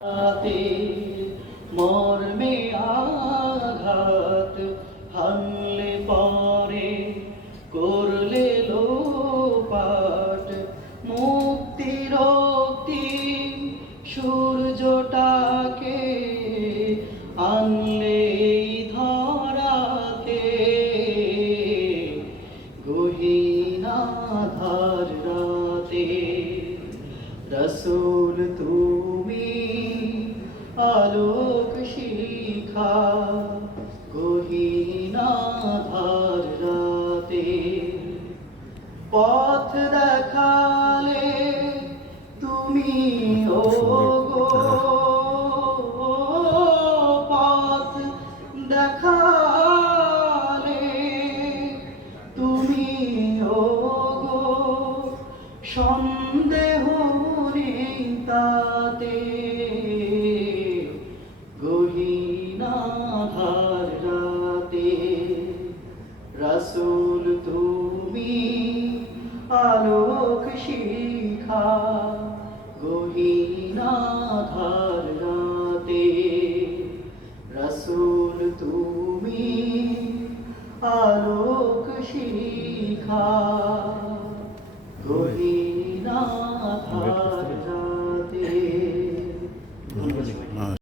রাতে মর্মে আঘাত হানলে পরে করলে লোপাট মুক্তির সূর্যটাকে আনলে ধরাতে গহীন আঁধার রাতে রসূল তুমি আলোক শিখা গহীন আঁধার রাতে পথ দেখালে তুমি ও গো পথ দেখালে তুমি ও গো সন্দেহ নেই তাতে গহীন আঁধার রাতে রাসূল তুমি আলোক শিখা গহীন আঁধার রাতে রাসূল তুমি আলোক শিখা।